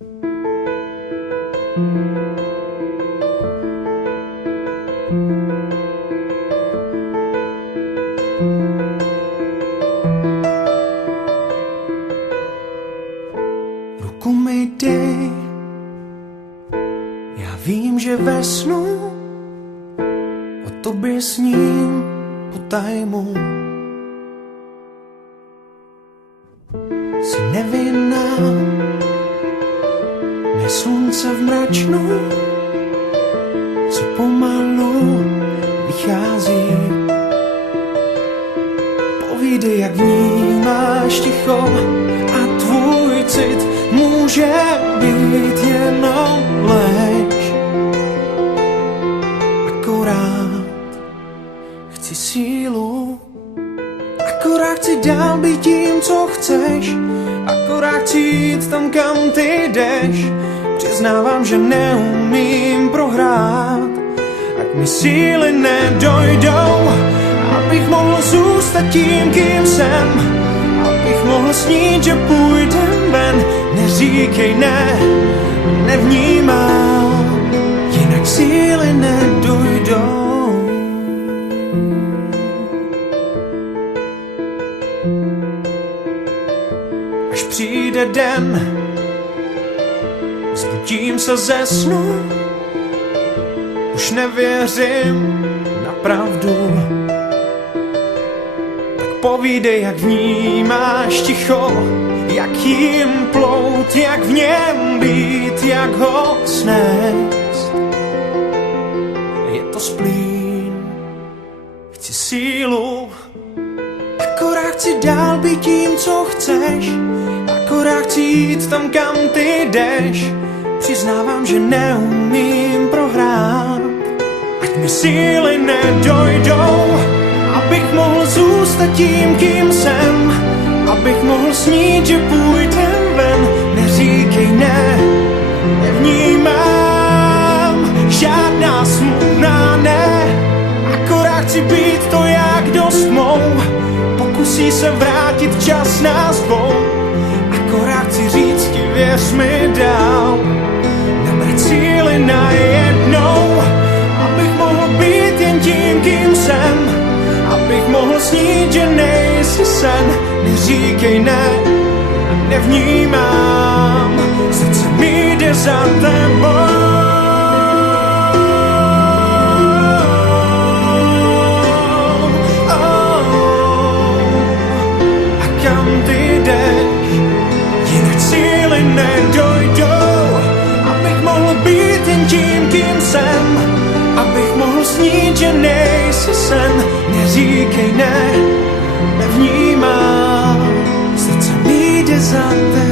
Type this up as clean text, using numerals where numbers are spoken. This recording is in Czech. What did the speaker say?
Ruku mi dej, já vím, že ve snu o tobě sním potajmu. Jsi nevinná, mé slunce v mračnu, co pomalu vychází. Povídej, jak vnímáš ticho a tvůj cit může být jenom lež. Akorát chci sílu, akorát chci dál být tím, co chceš, akorát chci jít tam, kam ty jdeš. Přiznávám, že neumím prohrát, ať mi síly nedojdou, abych mohl zůstat tím, kým jsem, abych mohl snít, že půjdem ven. Neříkej ne, nevnímám, jinak síly nedojdou. Až přijde den, zbudím se ze snu, už nevěřím na pravdu. Tak povídej, jak vnímáš ticho, jak jim plout, jak v něm být, jak ho snést. Je to splín, chci sílu, akorát chci dál být tím, co chceš, akorát chci jít tam, kam ty jdeš. Přiznávám, že neumím prohrát, ať mi síly nedojdou, abych mohl zůstat tím, kým jsem, abych mohl snít, že půjdem ven. Neříkej ne, nevnímám žádná smutná ne, akorát chci být to, jak dost mou. Pokusí se vrátit čas nás dvou, akorát chci říct ti, věř mi dál, nabrat síly najednou, abych mohl být jen tím, kým jsem, abych mohl snít, že nejsi sen. Neříkej ne, nevnímám, srdce mi jde za tebou. A kam ty jdeš, jinak síly nedojdou, abych mohl být jen tím, kým jsem, abych mohl snít, že nejsi sen. Neříkej ne, nevnímám, srdce mi jde za tebou.